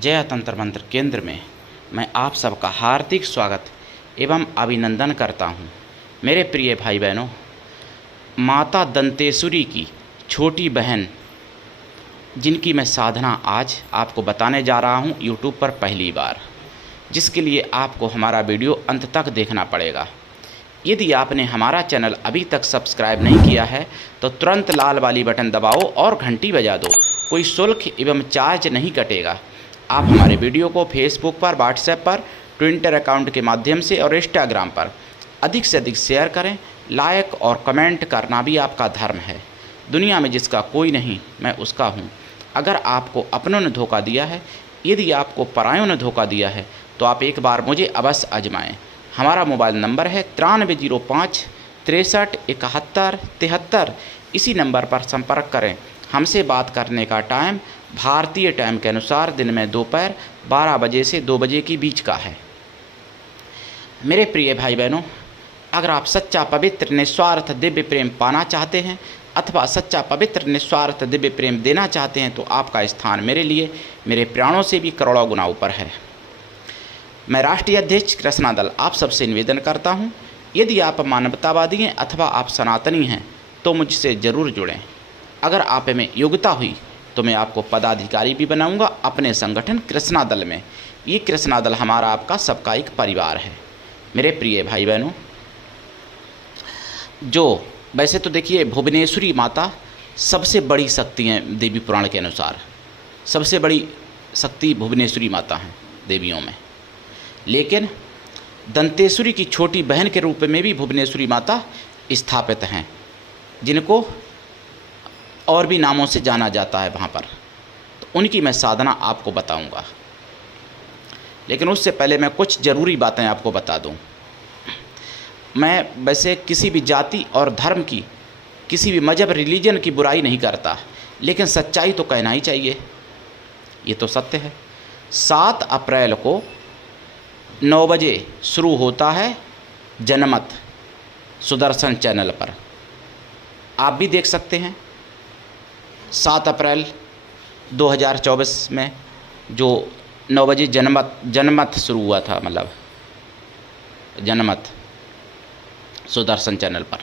जय तंत्र मंत्र केंद्र में मैं आप सबका हार्दिक स्वागत एवं अभिनंदन करता हूं। मेरे प्रिय भाई बहनों, माता दंतेश्वरी की छोटी बहन जिनकी मैं साधना आज आपको बताने जा रहा हूं यूट्यूब पर पहली बार, जिसके लिए आपको हमारा वीडियो अंत तक देखना पड़ेगा। यदि आपने हमारा चैनल अभी तक सब्सक्राइब नहीं किया है तो तुरंत लाल वाली बटन दबाओ और घंटी बजा दो। कोई शुल्क एवं चार्ज नहीं कटेगा। आप हमारे वीडियो को फेसबुक पर, व्हाट्सएप पर, ट्विटर अकाउंट के माध्यम से और इंस्टाग्राम पर अधिक से अधिक शेयर करें। लाइक और कमेंट करना भी आपका धर्म है। दुनिया में जिसका कोई नहीं, मैं उसका हूँ। अगर आपको अपनों ने धोखा दिया है, यदि आपको परायों ने धोखा दिया है, तो आप एक बार मुझे अवश्य आजमाएं। हमारा मोबाइल नंबर है 9305 63 71 73। इसी नंबर पर संपर्क करें। हमसे बात करने का टाइम भारतीय टाइम के अनुसार दिन में दोपहर 12 बजे से 2 बजे के बीच का है। मेरे प्रिय भाई बहनों, अगर आप सच्चा पवित्र निस्वार्थ दिव्य प्रेम पाना चाहते हैं अथवा सच्चा पवित्र निस्वार्थ दिव्य प्रेम देना चाहते हैं तो आपका स्थान मेरे लिए मेरे प्राणों से भी करोड़ों गुना ऊपर है। मैं राष्ट्रीय अध्यक्ष कृष्णा दल आप सबसे निवेदन करता हूं, यदि आप मानवतावादी हैं अथवा आप सनातनी हैं तो मुझसे ज़रूर जुड़ें। अगर आप में योग्यता हुई तो मैं आपको पदाधिकारी भी बनाऊंगा अपने संगठन कृष्णा दल में। ये कृष्णा दल हमारा आपका सबका एक परिवार है। मेरे प्रिय भाई बहनों, जो वैसे तो देखिए भुवनेश्वरी माता सबसे बड़ी शक्ति हैं देवी पुराण के अनुसार। सबसे बड़ी शक्ति भुवनेश्वरी माता हैं देवियों में, लेकिन दंतेश्वरी की छोटी बहन के रूप में भी भुवनेश्वरी माता स्थापित हैं, जिनको और भी नामों से जाना जाता है वहाँ पर। तो उनकी मैं साधना आपको बताऊंगा, लेकिन उससे पहले मैं कुछ ज़रूरी बातें आपको बता दूं। मैं वैसे किसी भी जाति और धर्म की, किसी भी मजहब रिलीजन की बुराई नहीं करता, लेकिन सच्चाई तो कहना ही चाहिए। ये तो सत्य है। 7 अप्रैल को 9 बजे शुरू होता है जनमत सुदर्शन चैनल पर। आप भी देख सकते हैं। 7 अप्रैल 2024 में जो 9 बजे जनमत शुरू हुआ था, मतलब जनमत सुदर्शन चैनल पर,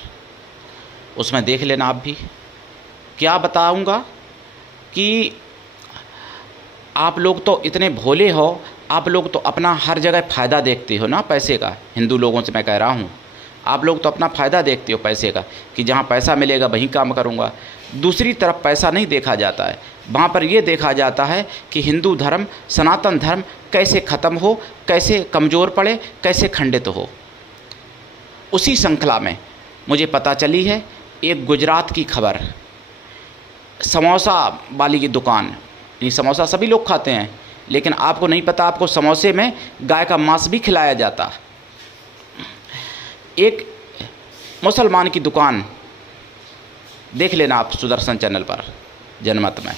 उसमें देख लेना आप भी। क्या बताऊंगा कि आप लोग तो इतने भोले हो, आप लोग तो अपना हर जगह फ़ायदा देखते हो ना पैसे का। हिंदू लोगों से मैं कह रहा हूँ, आप लोग तो अपना फ़ायदा देखते हो पैसे का, कि जहाँ पैसा मिलेगा वहीं काम करूँगा। दूसरी तरफ पैसा नहीं देखा जाता है। वहाँ पर ये देखा जाता है कि हिंदू धर्म, सनातन धर्म कैसे ख़त्म हो, कैसे कमज़ोर पड़े, कैसे खंडित हो। उसी श्रृंखला में मुझे पता चली है एक गुजरात की खबर। समोसा वाली की दुकान, ये समोसा सभी लोग खाते हैं, लेकिन आपको नहीं पता, आपको समोसे में गाय का मांस भी खिलाया जाता। एक मुसलमान की दुकान देख लेना आप सुदर्शन चैनल पर जनमत में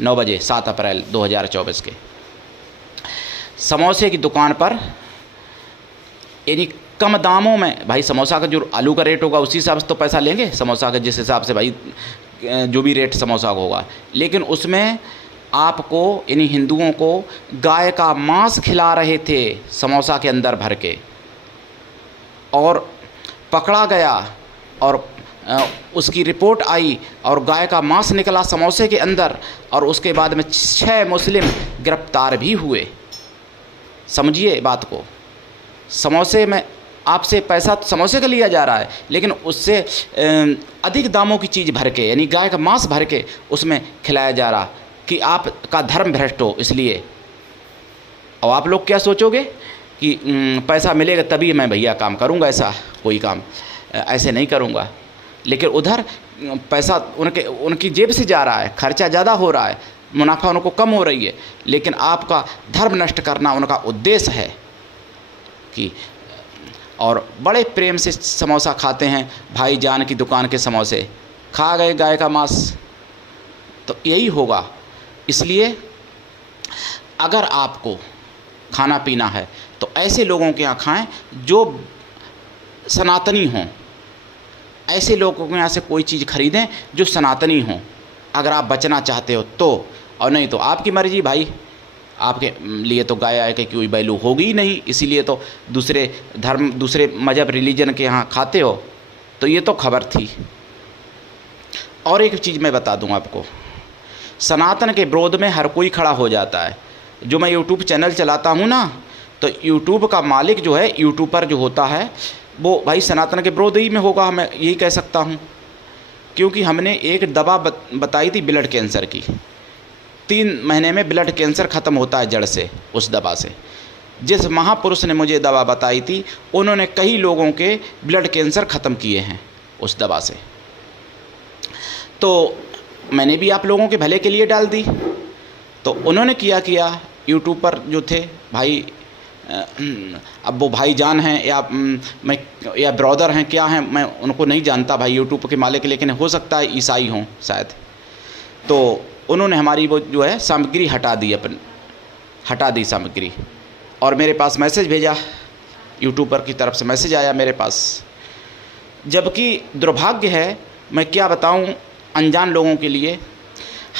9 बजे 7 अप्रैल 2024 के। समोसे की दुकान पर यानी कम दामों में, भाई समोसा का जो आलू का रेट होगा उसी हिसाब से तो पैसा लेंगे समोसा के, जिस हिसाब से भाई जो भी रेट समोसा का होगा, लेकिन उसमें आपको यानी हिंदुओं को गाय का मांस खिला रहे थे समोसा के अंदर भर के, और पकड़ा गया और उसकी रिपोर्ट आई और गाय का मांस निकला समोसे के अंदर, और उसके बाद में 6 मुस्लिम गिरफ्तार भी हुए। समझिए बात को। समोसे में आपसे पैसा तो समोसे का लिया जा रहा है, लेकिन उससे अधिक दामों की चीज़ भर के, यानी गाय का मांस भर के उसमें खिलाया जा रहा, कि आपका धर्म भ्रष्ट हो इसलिए। और आप लोग क्या सोचोगे कि पैसा मिलेगा तभी मैं भैया काम करूंगा, ऐसा कोई काम ऐसे नहीं करूंगा। लेकिन उधर पैसा उनकी जेब से जा रहा है, खर्चा ज़्यादा हो रहा है, मुनाफा उनको कम हो रही है, लेकिन आपका धर्म नष्ट करना उनका उद्देश्य है। कि और बड़े प्रेम से समोसा खाते हैं, भाईजान की दुकान के समोसे खा गए गाय का मांस, तो यही होगा। इसलिए अगर आपको खाना पीना है तो ऐसे लोगों के यहाँ खाएं जो सनातनी हों। ऐसे लोगों के यहाँ से कोई चीज़ खरीदें जो सनातनी हों, अगर आप बचना चाहते हो तो। और नहीं तो आपकी मर्जी भाई, आपके लिए तो गाय की कोई वैल्यू होगी ही नहीं, इसीलिए तो दूसरे धर्म, दूसरे मज़हब, रिलीजन के यहाँ खाते हो। तो ये तो खबर थी। और एक चीज़ मैं बता दूं आपको, सनातन के विरोध में हर कोई खड़ा हो जाता है। जो मैं यूट्यूब चैनल चलाता हूँ ना, तो यूट्यूब का मालिक जो है, यूट्यूबर जो होता है, वो भाई सनातन के विरोध ही में होगा, मैं यही कह सकता हूँ। क्योंकि हमने एक दवा बताई थी ब्लड कैंसर की, 3 महीने में ब्लड कैंसर ख़त्म होता है जड़ से, उस दवा से। जिस महापुरुष ने मुझे दवा बताई थी, उन्होंने कई लोगों के ब्लड कैंसर ख़त्म किए हैं उस दवा से। तो मैंने भी आप लोगों के भले के लिए डाल दी। तो उन्होंने किया यूट्यूब पर जो थे भाई, अब वो भाईजान हैं या ब्रदर हैं, क्या हैं, मैं उनको नहीं जानता भाई, यूट्यूब के मालिक, लेकिन हो सकता है ईसाई हों शायद। तो उन्होंने हमारी वो जो है सामग्री हटा दी सामग्री, और मेरे पास मैसेज भेजा, यूट्यूबर की तरफ से मैसेज आया मेरे पास। जबकि दुर्भाग्य है, मैं क्या बताऊं अनजान लोगों के लिए,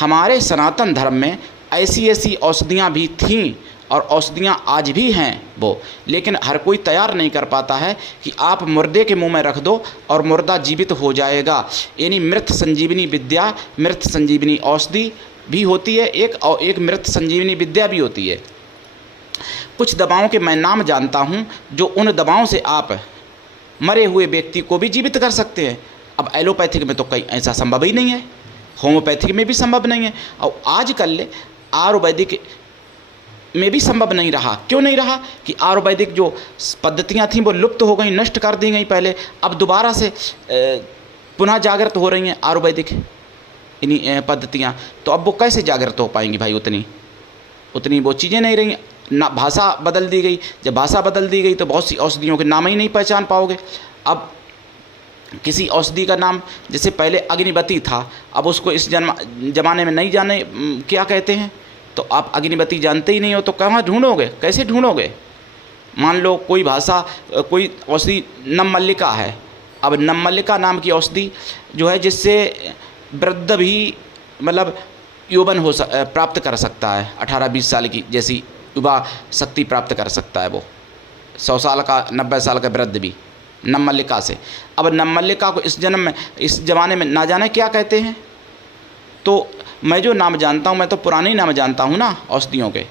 हमारे सनातन धर्म में ऐसी औषधियाँ भी थीं और औषधियाँ आज भी हैं वो, लेकिन हर कोई तैयार नहीं कर पाता है कि आप मुर्दे के मुंह में रख दो और मुर्दा जीवित हो जाएगा। यानी मृत संजीवनी विद्या, मृत संजीवनी औषधि भी होती है और एक मृत संजीवनी विद्या भी होती है। कुछ दवाओं के मैं नाम जानता हूँ, जो उन दवाओं से आप मरे हुए व्यक्ति को भी जीवित कर सकते हैं। अब एलोपैथिक में तो कहीं ऐसा संभव ही नहीं है, होम्योपैथिक में भी संभव नहीं है, और आजकल आयुर्वेदिक में भी संभव नहीं रहा। क्यों नहीं रहा? कि आयुर्वेदिक जो पद्धतियाँ थीं वो लुप्त हो गई, नष्ट कर दी गई पहले। अब दोबारा से पुनः जागृत हो रही हैं आयुर्वेदिक इन्हीं पद्धतियाँ। तो अब वो कैसे जागृत हो पाएंगी भाई? उतनी वो चीज़ें नहीं रही ना, भाषा बदल दी गई। जब भाषा बदल दी गई तो बहुत सी औषधियों के नाम ही नहीं पहचान पाओगे। अब किसी औषधि का नाम, जैसे पहले अग्निवती था, अब उसको इस जमाने में नहीं जाने क्या कहते हैं। तो आप अग्निवती जानते ही नहीं हो तो कहाँ ढूंढोगे, कैसे ढूंढोगे? मान लो कोई भाषा, कोई औषधि नवमल्लिका है। अब नवमल्लिका नाम की औषधि जो है, जिससे वृद्ध भी मतलब यौवन प्राप्त कर सकता है, 18-20 साल की जैसी युवा शक्ति प्राप्त कर सकता है वो, 100 साल का, 90 साल का वृद्ध भी नवमल्लिका से। अब नवमल्लिका को इस ज़माने में ना जाने क्या कहते हैं। तो मैं जो नाम जानता हूँ, मैं तो पुराने नाम जानता हूँ ना औषधियों के।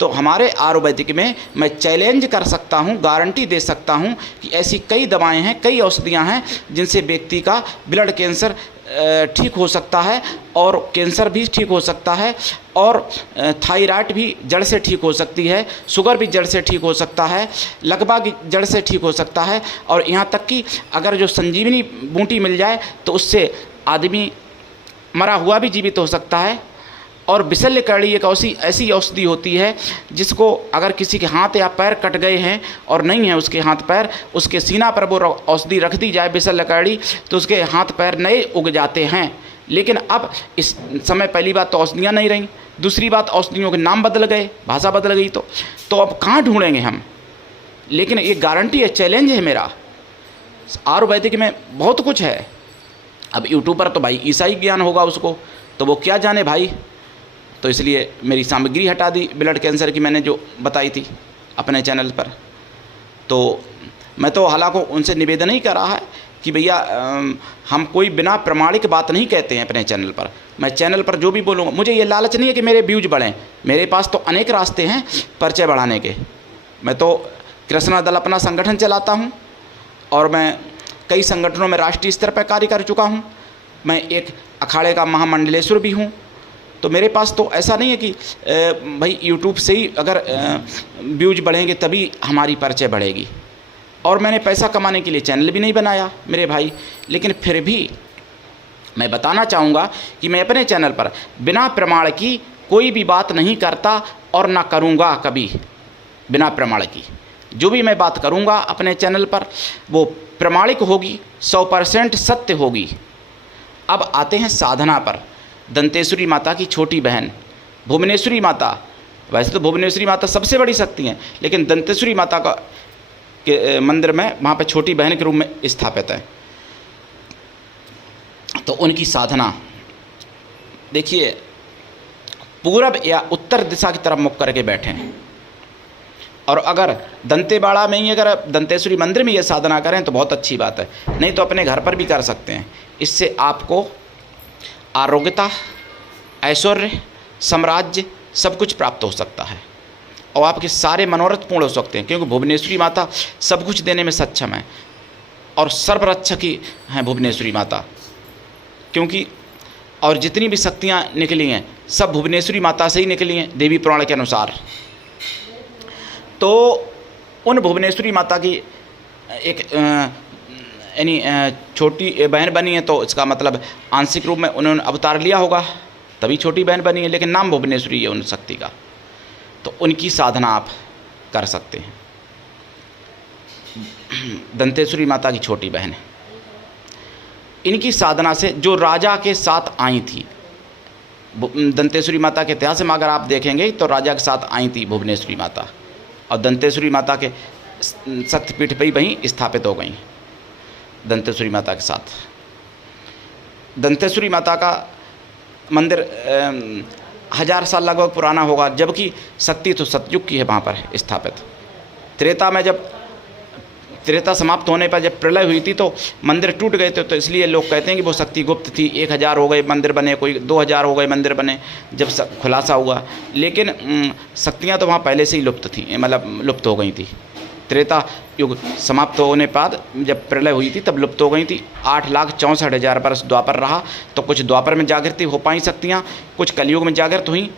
तो हमारे आयुर्वेदिक में मैं चैलेंज कर सकता हूँ, गारंटी दे सकता हूँ कि ऐसी कई दवाएं हैं, कई औषधियाँ हैं जिनसे व्यक्ति का ब्लड कैंसर ठीक हो सकता है, और कैंसर भी ठीक हो सकता है, और थायराइड भी जड़ से ठीक हो सकती है, शुगर भी जड़ से ठीक हो सकता है, लकवा की जड़ से ठीक हो सकता है, और यहाँ तक कि अगर जो संजीवनी बूटी मिल जाए तो उससे आदमी मरा हुआ भी जीवित हो सकता है। और विशल्यकरणी एक ऐसी औषधि होती है जिसको अगर किसी के हाथ या पैर कट गए हैं और नहीं है उसके हाथ पैर, उसके सीना पर वो औषधि रख दी जाए विशल्यकरणी, तो उसके हाथ पैर नए उग जाते हैं। लेकिन अब इस समय पहली बात तो औषधियाँ नहीं रहीं, दूसरी बात औषधियों के नाम बदल गए, भाषा बदल गई। तो अब कहाँ ढूंढेंगे हम? लेकिन ये गारंटी है, चैलेंज है मेरा, आयुर्वेदिक में बहुत कुछ है। अब यूट्यूबर तो भाई ईसाई ज्ञान होगा उसको, तो वो क्या जाने भाई। तो इसलिए मेरी सामग्री हटा दी ब्लड कैंसर की, मैंने जो बताई थी अपने चैनल पर। तो मैं तो हालांकि उनसे निवेदन ही कर रहा है कि भैया हम कोई बिना प्रमाणिक बात नहीं कहते हैं अपने चैनल पर। मैं चैनल पर जो भी बोलूँगा, मुझे ये लालच नहीं है कि मेरे व्यूज बढ़ें, मेरे पास तो अनेक रास्ते हैं परिचय बढ़ाने के। मैं तो कृष्णा दल अपना संगठन चलाता हूँ, और मैं कई संगठनों में राष्ट्रीय स्तर पर कार्य कर चुका हूँ। मैं एक अखाड़े का महामंडलेश्वर भी हूँ। तो मेरे पास तो ऐसा नहीं है कि भाई यूट्यूब से ही अगर व्यूज बढ़ेंगे तभी हमारी परिचय बढ़ेगी। और मैंने पैसा कमाने के लिए चैनल भी नहीं बनाया मेरे भाई, लेकिन फिर भी मैं बताना चाहूँगा कि मैं अपने चैनल पर बिना प्रमाण की कोई भी बात नहीं करता, और ना करूँगा कभी बिना प्रमाण की। जो भी मैं बात करूँगा अपने चैनल पर वो प्रमाणिक होगी, 100% सत्य होगी। अब आते हैं साधना पर। दंतेश्वरी माता की छोटी बहन भुवनेश्वरी माता, वैसे तो भुवनेश्वरी माता सबसे बड़ी शक्ति हैं, लेकिन दंतेश्वरी माता का के मंदिर में वहाँ पर छोटी बहन के रूप में स्थापित है। तो उनकी साधना देखिए, पूरब या उत्तर दिशा की तरफ मुख करके बैठें। और अगर दंतेवाड़ा में ही अगर दंतेश्वरी मंदिर में ये साधना करें तो बहुत अच्छी बात है, नहीं तो अपने घर पर भी कर सकते हैं। इससे आपको आरोग्यता, ऐश्वर्य, साम्राज्य सब कुछ प्राप्त हो सकता है और आपके सारे मनोरथ पूर्ण हो सकते हैं, क्योंकि भुवनेश्वरी माता सब कुछ देने में सक्षम है और सर्वरक्षकी हैं भुवनेश्वरी माता। क्योंकि और जितनी भी शक्तियाँ निकली हैं सब भुवनेश्वरी माता से ही निकली हैं देवी पुराण के अनुसार। तो उन भुवनेश्वरी माता की एक यानी छोटी बहन बनी है, तो इसका मतलब आंशिक रूप में उन्होंने अवतार लिया होगा तभी छोटी बहन बनी है, लेकिन नाम भुवनेश्वरी है उन शक्ति का। तो उनकी साधना आप कर सकते हैं। दंतेश्वरी माता की छोटी बहन है। इनकी साधना से जो राजा के साथ आई थी, दंतेश्वरी माता के इतिहास में अगर आप देखेंगे तो राजा के साथ आई थी भुवनेश्वरी माता, और दंतेश्वरी माता के शक्तिपीठ पर ही वहीं स्थापित हो गई दंतेश्वरी माता के साथ। दंतेश्वरी माता का मंदिर 1000 साल लगभग पुराना होगा, जबकि शक्ति तो सतयुग की है वहाँ पर स्थापित। त्रेता में जब त्रेता समाप्त होने पर जब प्रलय हुई थी तो मंदिर टूट गए थे, तो इसलिए लोग कहते हैं कि वो शक्ति गुप्त थी। 1000 हो गए मंदिर बने, कोई 2000 हो गए मंदिर बने जब खुलासा हुआ, लेकिन शक्तियाँ तो वहाँ पहले से ही लुप्त थी, मतलब लुप्त हो गई थी। त्रेता युग समाप्त होने बाद जब प्रलय हुई थी तब लुप्त हो गई थी। 8,64,000 वर्ष द्वापर रहा, तो कुछ द्वापर में जागृति हो पाई शक्तियाँ, कुछ कलयुग में जागृत हुई,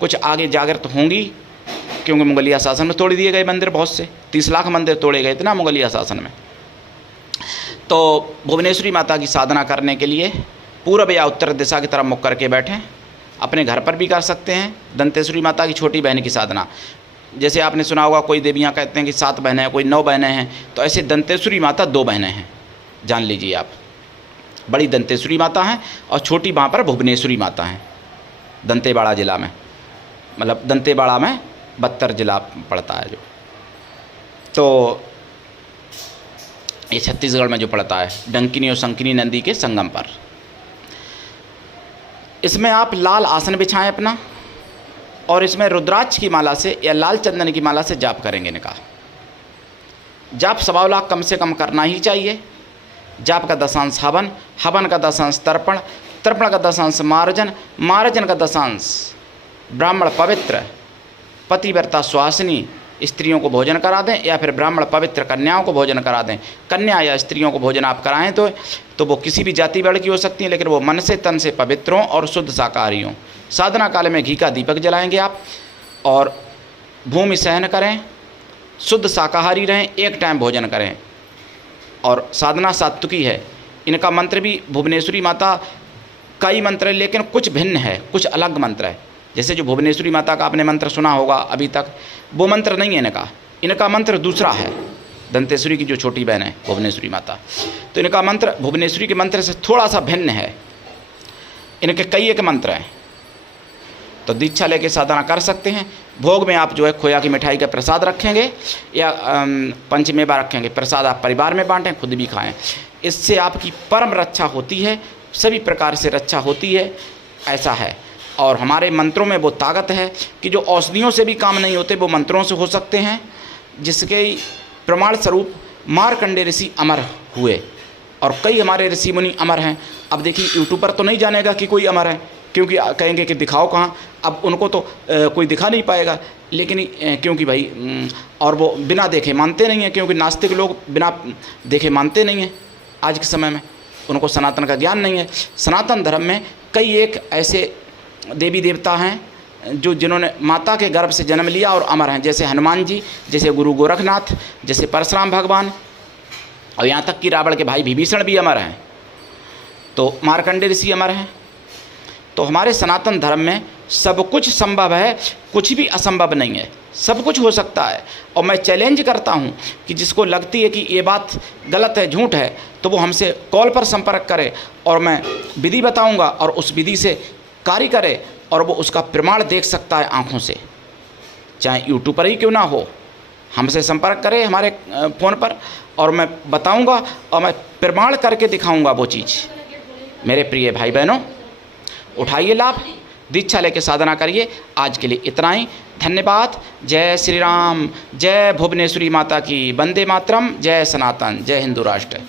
कुछ आगे जागृत होंगी, क्योंकि मुगलिया शासन में तोड़ दिए गए मंदिर बहुत से। 30 लाख मंदिर तोड़े गए थे ना मुगलिया शासन में। तो भुवनेश्वरी माता की साधना करने के लिए पूर्व या उत्तर दिशा की तरफ मुख करके बैठें। अपने घर पर भी कर सकते हैं दंतेश्वरी माता की छोटी बहन की साधना। जैसे आपने सुना होगा कोई देवियाँ कहते हैं कि 7 बहनें हैं, कोई 9 बहनें हैं, तो ऐसे दंतेश्वरी माता 2 बहनें हैं, जान लीजिए आप। बड़ी दंतेश्वरी माता हैं और छोटी वहाँ पर भुवनेश्वरी माता हैं दंतेवाड़ा ज़िला में, मतलब दंतेवाड़ा में 72 जिला पड़ता है जो, तो ये छत्तीसगढ़ में जो पड़ता है, डंकिनी और शंकिनी नदी के संगम पर। इसमें आप लाल आसन बिछाएं अपना, और इसमें रुद्राक्ष की माला से या लाल चंदन की माला से जाप करेंगे इनका। जाप 1.25 लाख कम से कम करना ही चाहिए। जाप का 10 हवन, हवन का 10 तर्पण, तर्पण का 10 मार्जन, मार्जन का 10 ब्राह्मण पवित्र पतिव्रता सुहासिनी स्त्रियों को भोजन करा दें, या फिर ब्राह्मण पवित्र कन्याओं को भोजन करा दें। कन्या या स्त्रियों को भोजन आप कराएं तो वो किसी भी जाति वर्ण की हो सकती हैं, लेकिन वो मन से तन से पवित्र हों और शुद्ध शाकाहारी हों। साधना काल में घी का दीपक जलाएंगे आप, और भूमि सहन करें, शुद्ध शाकाहारी रहें, एक टाइम भोजन करें। और साधना सात्विकी है। इनका मंत्र भी भुवनेश्वरी माता कई मंत्र है, लेकिन कुछ भिन्न है, कुछ अलग मंत्र है। जैसे जो भुवनेश्वरी माता का आपने मंत्र सुना होगा अभी तक, वो मंत्र नहीं है इनका, इनका मंत्र दूसरा है। दंतेश्वरी की जो छोटी बहन है भुवनेश्वरी माता, तो इनका मंत्र भुवनेश्वरी के मंत्र से थोड़ा सा भिन्न है। इनके कई एक मंत्र हैं, तो दीक्षा लेके साधना कर सकते हैं। भोग में आप जो है खोया की मिठाई का प्रसाद रखेंगे या पंचमेवा रखेंगे। प्रसाद आप परिवार में बांटें, खुद भी खाएं। इससे आपकी परम रक्षा होती है, सभी प्रकार से रक्षा होती है, ऐसा है। और हमारे मंत्रों में वो ताकत है कि जो औषधियों से भी काम नहीं होते वो मंत्रों से हो सकते हैं, जिसके प्रमाण स्वरूप मार्कंडेय ऋषि अमर हुए, और कई हमारे ऋषि मुनि अमर हैं। अब देखिए यूट्यूब पर तो नहीं जानेगा कि कोई अमर है, क्योंकि कहेंगे कि दिखाओ कहाँ, अब उनको तो कोई दिखा नहीं पाएगा। लेकिन क्योंकि भाई और वो बिना देखे मानते नहीं हैं, क्योंकि नास्तिक लोग बिना देखे मानते नहीं हैं आज के समय में, उनको सनातन का ज्ञान नहीं है। सनातन धर्म में कई एक ऐसे देवी देवता हैं जो जिन्होंने माता के गर्भ से जन्म लिया और अमर हैं, जैसे हनुमान जी, जैसे गुरु गोरखनाथ, जैसे परशुराम भगवान, और यहाँ तक कि रावण के भाई विभीषण भी अमर हैं, तो मार्कंडेय ऋषि अमर हैं। तो हमारे सनातन धर्म में सब कुछ संभव है, कुछ भी असंभव नहीं है, सब कुछ हो सकता है। और मैं चैलेंज करता हूँ कि जिसको लगती है कि ये बात गलत है, झूठ है, तो वो हमसे कॉल पर संपर्क करे और मैं विधि बताऊँगा और उस विधि से कार्य करे, और वो उसका प्रमाण देख सकता है आँखों से, चाहे यूट्यूब पर ही क्यों ना हो। हमसे संपर्क करे हमारे फ़ोन पर, और मैं बताऊंगा और मैं प्रमाण करके दिखाऊंगा वो चीज़। मेरे प्रिय भाई बहनों, उठाइए लाभ, दीक्षा लेके साधना करिए। आज के लिए इतना ही, धन्यवाद। जय श्री राम, जय भुवनेश्वरी माता की, वंदे मातरम, जय सनातन, जय हिंदू राष्ट्र।